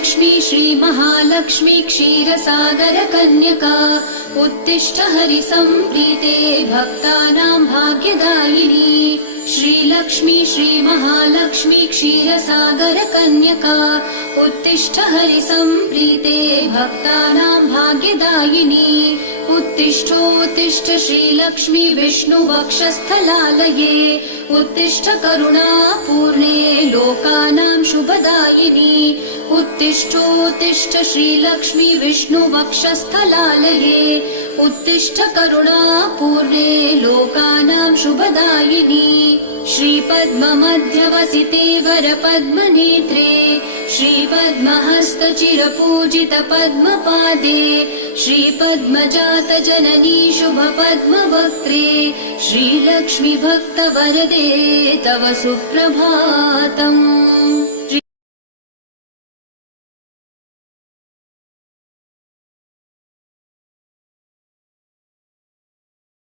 श्रीलक्ष्मी श्रीमहालक्ष्मी क्षीरसागरकन्यका उत्तिष्ठ हरिसम्प्रीते भक्तानां भाग्यदायिनी। श्रीलक्ष्मी श्रीमहालक्ष्मी क्षीरसागरकन्यका उत्तिष्ठ हरिसम्प्रीते भक्तानां भाग्यदायिनी। उत्तिष्ठोत्तिष्ठ श्रीलक्ष्मी विष्णुवक्षस्थलालये उत्तिष्ठ करुणापूर्णे लोकानां शुभदायिनी। उत्तिष्ठोत्तिष्ठ श्रीलक्ष्मी विष्णुवक्षस्थलालये उत्तिष्ठ करुणापूर्णे लोकानां शुभदायिनी। श्रीपद्ममध्यवसिते वरपद्मनेत्रे श्रीपद्महस्तचिरपूजित पद्मपादे श्रीपद्मजातजननी शुभपद्मवक्त्रे श्रीलक्ष्मी भक्तवरदे तव सुप्रभातम्।